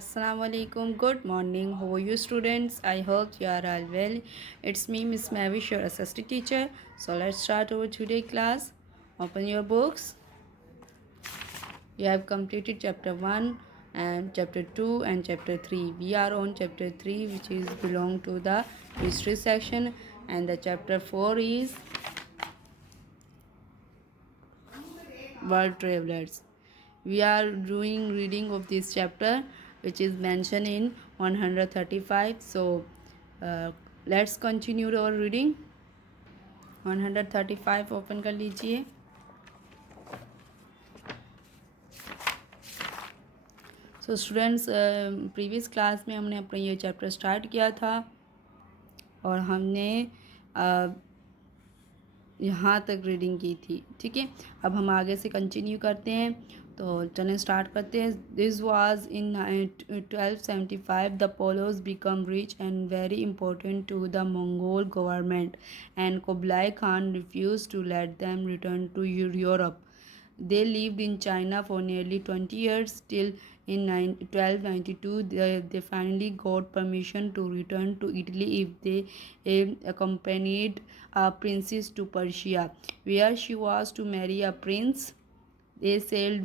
Assalamualaikum. Good morning. How are you, students? I hope you are all well. It's me, Miss Mavish, your assistant teacher. So let's start our today class. Open your books. You have completed chapter 1 and chapter 2 and chapter 3. We are on chapter 3, which is belong to the history section, and the chapter 4 is world travelers. We are doing reading of this chapter, which is mentioned in 135. So let's continue our reading. 135 open कर लीजिए. So students, previous class में हमने अपना ये chapter start किया था और हमने यहाँ तक रीडिंग की थी. ठीक है, अब हम आगे से कंटिन्यू करते हैं. तो चलें स्टार्ट करते हैं. This was in 1275 the Polos become rich and very important to the Mongol government and Kublai Khan refuse to let them return to Europe. They lived in China for nearly 20 years till in 1292 they finally got permission to return to Italy if they accompanied a princess to Persia, where she was to marry a prince. They sailed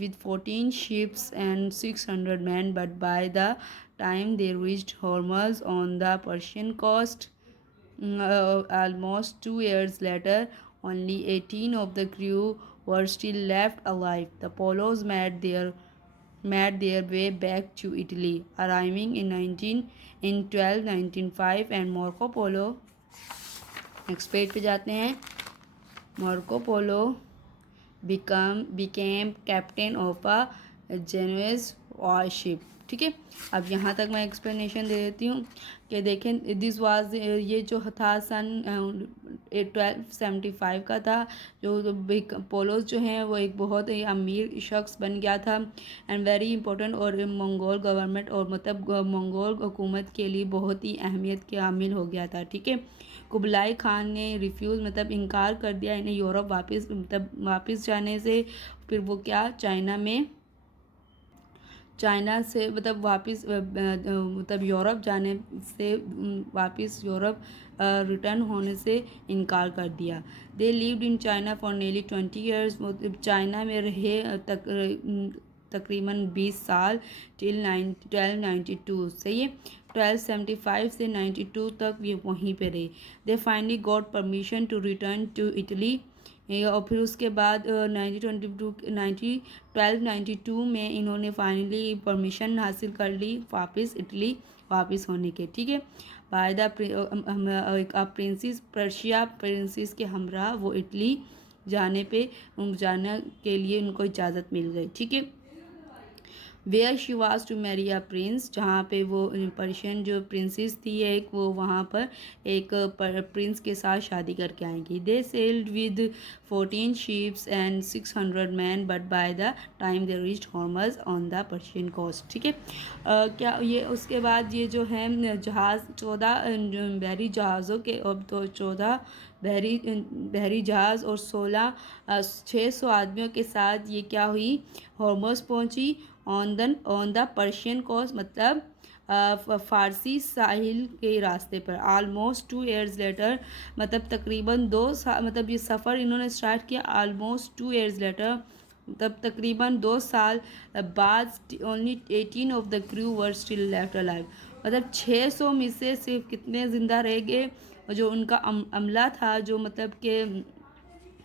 with 14 ships and 600 men, but by the time they reached Hormuz on the Persian coast, almost 2 years later, only 18 of the crew were still left alive. The Polos made their way back to Italy, arriving in 1295, and Marco Polo. Next page पे जाते हैं. Marco Polo became captain of a Genoese warship. ठीक है, अब यहाँ तक मैं explanation दे देती हूँ कि देखें. दिस वाज, ये जो था सन 1275 का था. जो पोलोस जो हैं वो एक बहुत ही अमीर शख्स बन गया था एंड वेरी इंपॉर्टेंट, और मंगोल गवर्नमेंट और मतलब मंगोल हुकूमत के लिए बहुत ही अहमियत के हामिल हो गया था. ठीक है, कुबलाई खान ने रिफ्यूज़ मतलब इनकार कर दिया इन्हें यूरोप वापस जाने से. फिर वो क्या चाइना से मतलब वापस मतलब यूरोप जाने से वापस यूरोप रिटर्न होने से इनकार कर दिया. They lived in China for nearly 20 years. वो चाइना में रहे तकरीबन 20 साल टिल 1292. सही है, 1275 से 92 तक ये वहीं पे रहे. They finally got permission to return to Italy. और फिर उसके बाद 1292 में इन्होंने फाइनली परमिशन हासिल कर ली इटली वापस होने के. ठीक है, by the princess Persia princess के हमरा वो इटली जाने के लिए उनको इजाज़त मिल गई. ठीक है, where she was to marry a prince, जहाँ पे वो पर्शियन जो प्रिंसेस थी एक, वो वहाँ पर एक प्रिंस के साथ शादी करके आएंगी. They sailed with 14 ships and 600 man, but by the time they reached Hormuz on the Persian coast. ठीक है, क्या ये उसके बाद ये जो है जहाज़ 14 बहरी जहाज़ों के, अब तो 14 बहरी जहाज़ और 600 आदमियों के साथ ये क्या हुई, हॉर्मस पहुंची ऑन द पर्शियन कोस्ट, मतलब फ़ारसी साहिल के रास्ते पर. आलमोस्ट 2 ईयर्स लेटर, मतलब तकरीबन 2 साल, मतलब ये सफ़र इन्होंने स्टार्ट किया आलमोस्ट 2 ईयर्स लेटर, तब तकरीबन 2 साल बाद only 18 of the crew were still left alive. मतलब 600 में से सिर्फ कितने ज़िंदा रह गए, जो उनका अमला था, जो मतलब के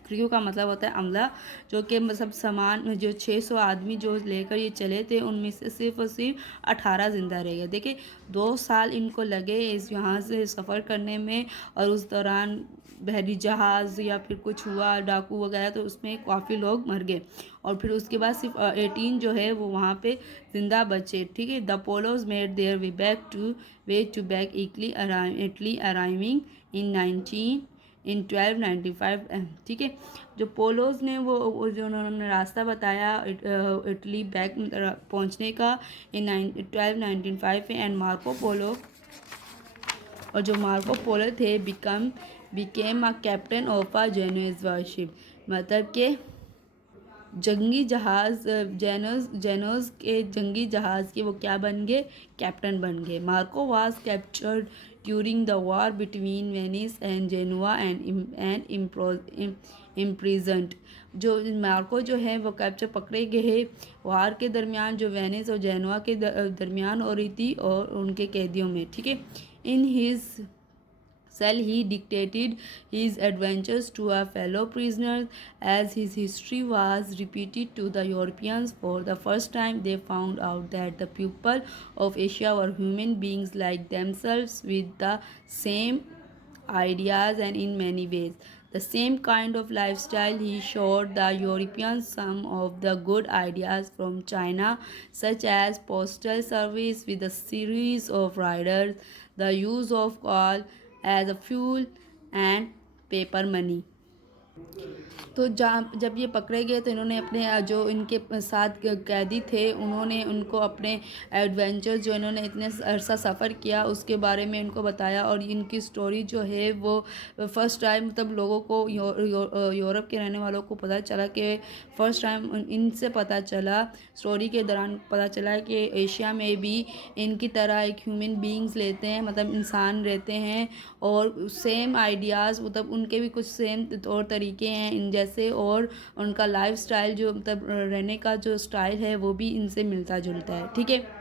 क्रू का मतलब होता है अमला, जो कि मतलब सामान जो 600 आदमी जो लेकर ये चले थे, उनमें से सिर्फ और सिर्फ 18 ज़िंदा रह गए. देखिए 2 साल इनको लगे इस यहाँ से सफ़र करने में, और उस दौरान बहरी जहाज़ या फिर कुछ हुआ डाकू वगैरह, तो उसमें काफ़ी लोग मर गए. और फिर उसके बाद सिर्फ 18 जो है वो वहाँ पे ज़िंदा बचे. ठीक है, the Polos made their way to back Italy arriving in 1295. ठीक है, जो पोलोज ने वो जो उन्होंने रास्ता बताया इटली बैक पहुंचने का इन 1295 में. एंड मार्को पोलो, और जो मार्को पोलो थे became a captain of a Genoese warship, मतलब के जंगी जहाज़ जेनोस के जंगी जहाज़ के वो क्या बन गए, कैप्टन बन गए। Marco was captured during the war between Venice and Genoa and imprisoned. जो मार्को जो है वो कैप्चर पकड़े गए वार के दरमियान, जो वेनिस और जेनुआ के दरमियान हो रही थी, और उनके कैदियों में, ठीक है। In his cell he dictated his adventures to a fellow prisoner. As his history was repeated to the Europeans for the first time, they found out that the people of Asia were human beings like themselves, with the same ideas and in many ways the same kind of lifestyle. He showed the Europeans some of the good ideas from China, such as postal service with a series of riders, the use of coal as a fuel, and paper money. तो जब ये पकड़े गए तो इन्होंने अपने जो इनके साथ कैदी थे, उन्होंने उनको अपने एडवेंचर जो इन्होंने इतने अरसा सफ़र किया उसके बारे में इनको बताया। और इनकी स्टोरी जो है वो फर्स्ट टाइम मतलब लोगों को यूरोप के रहने वालों को पता चला कि फ़र्स्ट टाइम इनसे पता चला, स्टोरी के दौरान पता चला कि एशिया में भी इनकी तरह एक ह्यूमन बींग्स लेते हैं, मतलब इंसान रहते हैं, और सेम आइडियाज़ मतलब उनके भी कुछ सेम तौर तरीके हैं इन जैसे, और उनका लाइफ स्टाइल जो मतलब रहने का जो स्टाइल है वो भी इनसे मिलता जुलता है, ठीक है।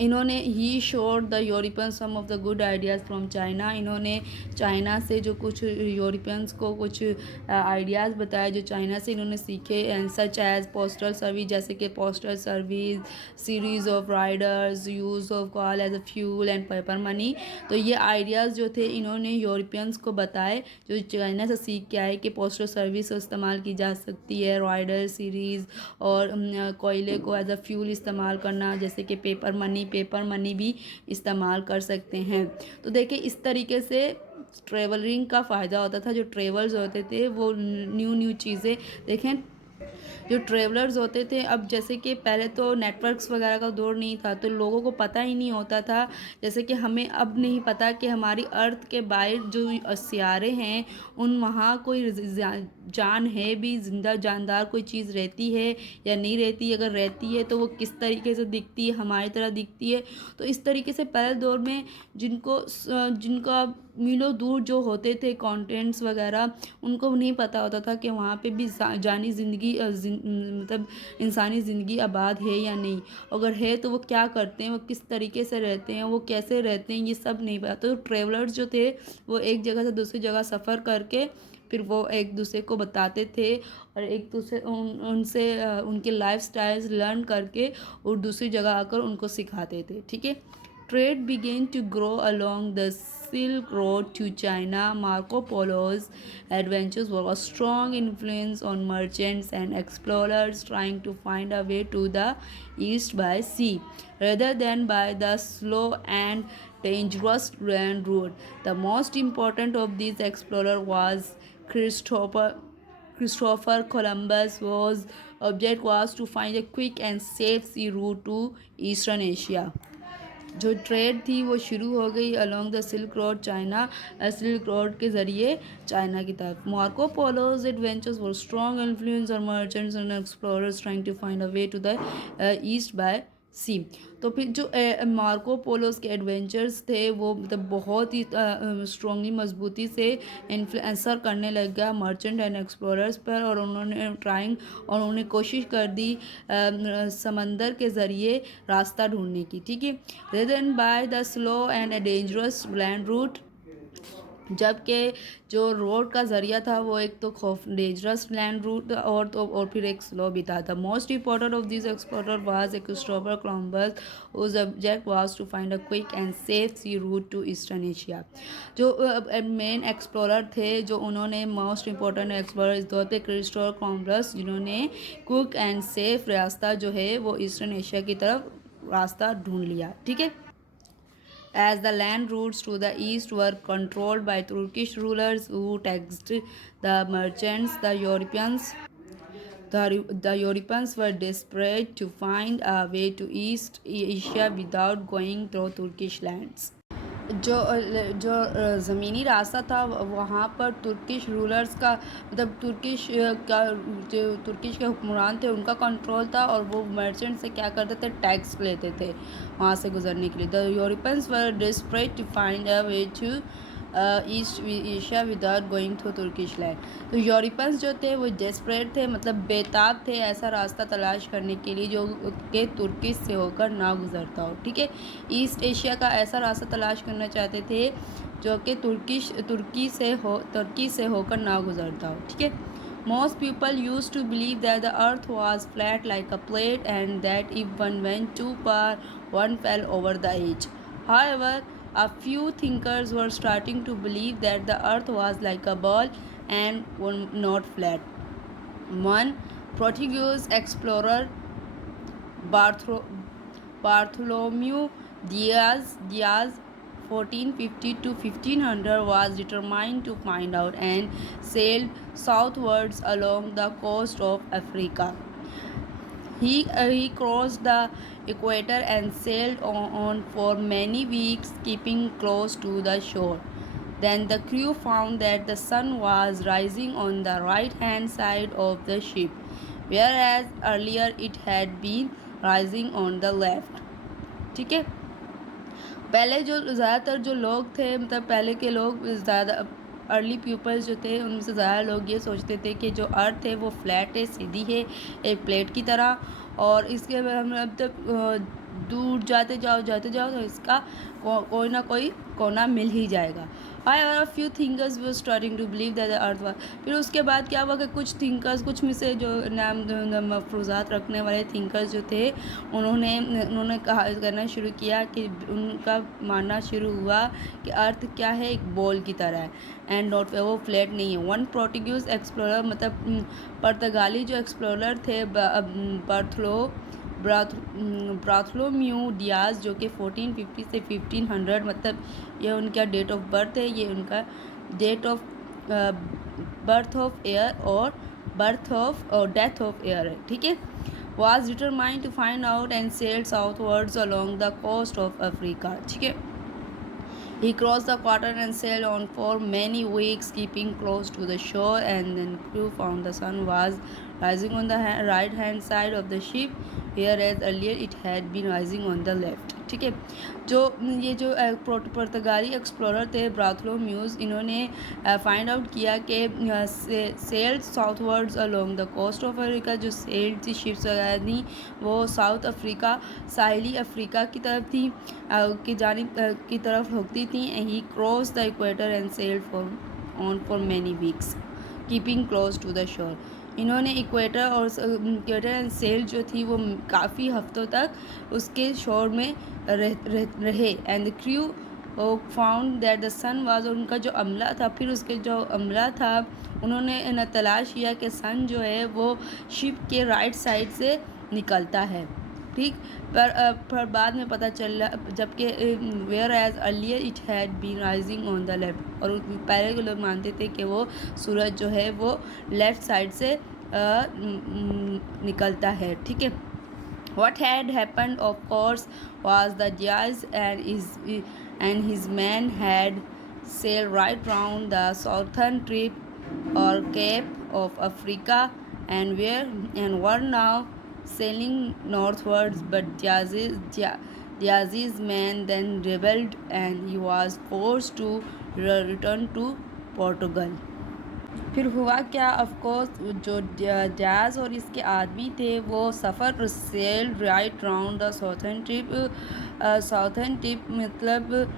इन्होंने ही showed the European some of the good ideas from China. इन्होंने चाइना से जो कुछ यूरोपियंस को कुछ आइडियाज़ बताए जो चाइना से इन्होंने सीखे, and such as postal service, जैसे कि postal service, series of riders, use of coal as a fuel and paper money. तो ये आइडियाज़ जो थे इन्होंने यूरोपियंस को बताए जो चाइना से सीख के आए कि पोस्टल सर्विस इस्तेमाल की जा सकती है, राइडर सीरीज़, और कोयले को एज अ फ्यूल इस्तेमाल करना, जैसे कि पेपर मनी भी इस्तेमाल कर सकते हैं। तो देखिए इस तरीके से ट्रेवलिंग का फ़ायदा होता था। जो ट्रेवल्स होते थे वो न्यू चीज़ें देखें, जो ट्रेवलर्स होते थे, अब जैसे कि पहले तो नेटवर्क्स वगैरह का दौर नहीं था तो लोगों को पता ही नहीं होता था, जैसे कि हमें अब नहीं पता कि हमारी अर्थ के बाहर जो सियारे हैं उन वहाँ कोई जान है भी, जिंदा जानदार कोई चीज़ रहती है या नहीं रहती, अगर रहती है तो वो किस तरीके से दिखती है, हमारी तरह दिखती है। तो इस तरीके से पहले दौर में जिनका मीलों दूर जो होते थे कॉन्टिनेंट्स वगैरह, उनको नहीं पता होता था कि वहाँ पे भी जानी ज़िंदगी मतलब इंसानी ज़िंदगी आबाद है या नहीं, अगर है तो वो क्या करते हैं, वो किस तरीके से रहते हैं, वो कैसे रहते हैं, ये सब नहीं पता। तो ट्रेवलर्स जो थे वो एक जगह से दूसरी जगह सफ़र करके फिर वो एक दूसरे को बताते थे, और एक दूसरे उनसे उनके लाइफ स्टाइल्स लर्न करके और दूसरी जगह आकर उनको सिखाते थे, ठीक है। Trade began to grow along the Silk Road to China. Marco Polo's adventures were a strong influence on merchants and explorers trying to find a way to the east by sea, rather than by the slow and dangerous land route. The most important of these explorers was Christopher Columbus, whose object was to find a quick and safe sea route to Eastern Asia. जो trade थी वो शुरू हो गई along the silk road China, silk road के ज़रिए China की तरफ। Marco Polo's adventures were strong influence और merchants and explorers trying to find a way to the east by sea. तो फिर जो मार्को पोलोस के एडवेंचर्स थे वो मतलब बहुत ही स्ट्रॉन्गली मजबूती से इन्फ्लुएंसर करने लग गया मर्चेंट एंड एक्सप्लोरर्स पर, और उन्होंने कोशिश कर दी समंदर के ज़रिए रास्ता ढूंढने की, ठीक है, rather than by the slow and dangerous land route. जबकि जो रोड का ज़रिया था वो एक तो खौफ डेंजरस लैंड रूट और फिर एक स्लो भी था। The most important of this explorer was Christopher Columbus, whose object was to find a quick and safe sea route to eastern Asia. जो मेन एक्सप्लोरर थे, जो उन्होंने मोस्ट इम्पॉर्टेंट एक्सप्लोरर दो थे क्रिस्टोफर कोलंबस, जिन्होंने quick and safe रास्ता जो है वो ईस्टर्न एशिया की तरफ रास्ता ढूंढ लिया, ठीक है। As the land routes to the east were controlled by Turkish rulers who taxed the merchants, the Europeans were desperate to find a way to East Asia without going through Turkish lands. जो ज़मीनी रास्ता था वहाँ पर Turkish rulers का मतलब Turkish के हुक्मरान थे उनका कंट्रोल था, और वो मर्चेंट से क्या करते थे, टैक्स लेते थे वहाँ से गुजरने के लिए। The Europeans were desperate to find a way to east Asia without going through Turkish land. तो यूरोपियंस जो थे वो डेस्परेट थे, मतलब बेताब थे ऐसा रास्ता तलाश करने के लिए जो के तुर्की से होकर ना गुजरता हो। ठीक है, ईस्ट एशिया का ऐसा रास्ता तलाश करना चाहते थे जो कि तुर्की से होकर ना गुजरता हो। ठीक है, most people used to believe that the earth was flat like a plate and that if one went too far one fell over the edge. However, a few thinkers were starting to believe that the earth was like a ball and not flat. One Portuguese explorer, Bartholomew Diaz 1450 to 1500, was determined to find out and sailed southwards along the coast of Africa. He crossed the equator and sailed on for many weeks, keeping close to the shore. Then the crew found that the sun was rising on the right-hand side of the ship, whereas earlier it had been rising on the left. ठीक है, पहले जो ज़्यादातर जो लोग थे, मतलब पहले के लोग ज़्यादा अर्ली पीपल्स जो थे उनमें से ज़्यादा लोग ये सोचते थे कि जो अर्थ है वो फ्लैट है, सीधी है, एक प्लेट की तरह, और इसके हम अब तक दूर जाते जाओ तो इसका कोई ना कोई कोना मिल ही जाएगा। However, a few thinkers were starting to believe that the earth was. फिर उसके बाद क्या हुआ कि कुछ थिंकर्स, कुछ में से जो नाम मफरूज़ात रखने वाले थिंकर्स जो थे उन्होंने कहा करना शुरू किया कि उनका मानना शुरू हुआ कि अर्थ क्या है, एक बॉल की तरह है एंड नॉट, वो फ्लैट नहीं है। वन पोर्टुगीज़ एक्सप्लोरर, मतलब पुर्तगाली जो एक्सप्लोरर थे बार्थोलोम्यू डियाज, जो कि 1450 से 1500, मतलब ये उनका डेट ऑफ बर्थ है, ये उनका date of birth of air और डेथ ऑफ एयर है। ठीक है, was determined to find out and sailed southwards along the coast of Africa. ठीक है, he crossed the equator and sailed on for many weeks, keeping close to the shore, and then crew found the sun was rising on the right hand side of the ship, whereas earlier it had been rising on the left. ठीक है, ये जो पुर्तगाली explorer थे Bartholomew's, इन्होंने find out किया कि sailed southwards along the coast of Africa, जो सेल्ड थी शिप्स वगैरह थी वो साउथ अफ्रीका, साहिली अफ्रीका की तरफ थी, की जानिब की तरफ होती थी। He cross the equator and sailed for many weeks, keeping close to the shore. इन्होंने इक्वेटर एंड सेल जो थी वो काफ़ी हफ्तों तक उसके शोर में रहे। And the crew found that the sun was, उनका जो अमला था, फिर उसके जो अमला था उन्होंने न तलाश किया कि सन जो है वो शिप के राइट साइड से निकलता है। ठीक, पर बाद में पता चला, जबकि whereas earlier it had been rising on the left, और पहले के लोग मानते थे कि वो सूरज जो है वो लेफ़्ट साइड से निकलता है। ठीक है, what had happened of course was that Diaz and his men had sailed right round the southern tip or cape of Africa and were now sailing northwards, but Diaz's men then rebelled and he was forced to return to Portugal. फिर हुआ क्या, of course जो Diaz और इसके आदमी थे वो सफ़र sail right round the southern tip मतलब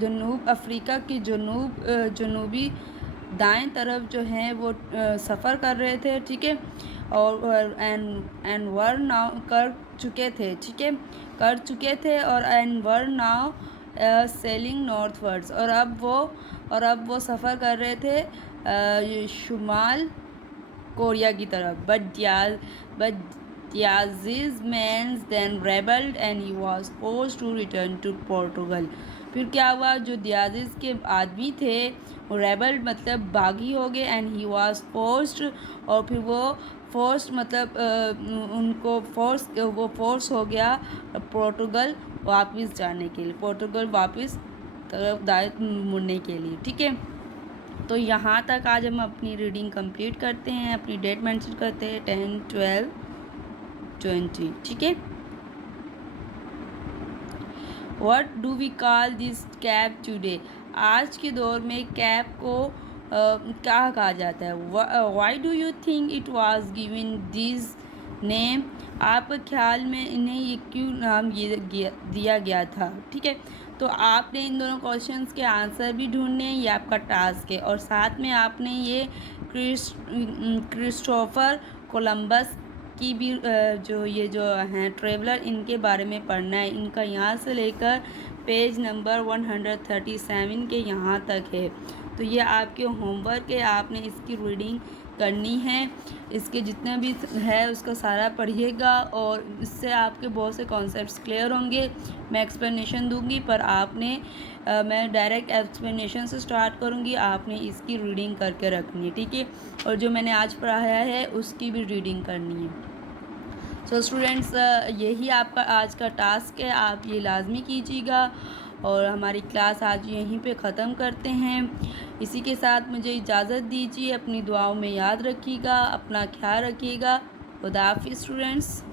जनूब अफ्रीका की जनूबी दाएं तरफ जो है वो सफ़र कर रहे थे। ठीक है, और एंड वर नाउ कर चुके थे। ठीक है, कर चुके थे और and were now selling northwards, और अब वो सफ़र कर रहे थे शुमाल कोरिया की तरफ। But Diaz's men then rebelled and he was forced to return to Portugal. फिर क्या हुआ, जो दियाजिज के आदमी थे वो रेबल मतलब बागी हो गए, एंड ही वाज फोर्स्ड, और फिर वो फोर्स मतलब उनको फोर्स हो गया पोर्टुगल वापस जाने के लिए, पोर्टुगल वापस तरफ दाएं मुड़ने के लिए। ठीक है, तो यहाँ तक आज हम अपनी रीडिंग कंप्लीट करते हैं। अपनी डेट मेंशन करते हैं 10, 12, 20। ठीक है, what do we call this cap today? आज के दौर में कैप को क्या कहा जाता है? Why do you think it was given this name? आपके ख्याल में इन्हें ये क्यों नाम दिया गया था? ठीक है, तो आपने इन दोनों क्वेश्चंस के आंसर भी ढूंढने हैं, ये आपका टास्क है। और साथ में आपने ये क्रिस्टोफर कोलंबस की भी जो हैं ट्रेवलर, इनके बारे में पढ़ना है। इनका यहाँ से लेकर पेज नंबर 137 के यहाँ तक है। तो ये आपके होमवर्क है, आपने इसकी रीडिंग करनी है। इसके जितने भी है उसका सारा पढ़िएगा, और इससे आपके बहुत से कॉन्सेप्ट्स क्लियर होंगे। मैं एक्सप्लेनेशन दूंगी, पर आपने मैं डायरेक्ट एक्सप्लेनेशन से स्टार्ट करूंगी, आपने इसकी रीडिंग करके रखनी है। ठीक है, और जो मैंने आज पढ़ाया है उसकी भी रीडिंग करनी है। सो स्टूडेंट्स, यही आपका आज का टास्क है, आप ये लाजमी कीजिएगा। और हमारी क्लास आज यहीं पे ख़त्म करते हैं। इसी के साथ मुझे इजाज़त दीजिए। अपनी दुआओं में याद रखिएगा, अपना ख्याल रखिएगा। खुदा हाफिज़ स्टूडेंट्स।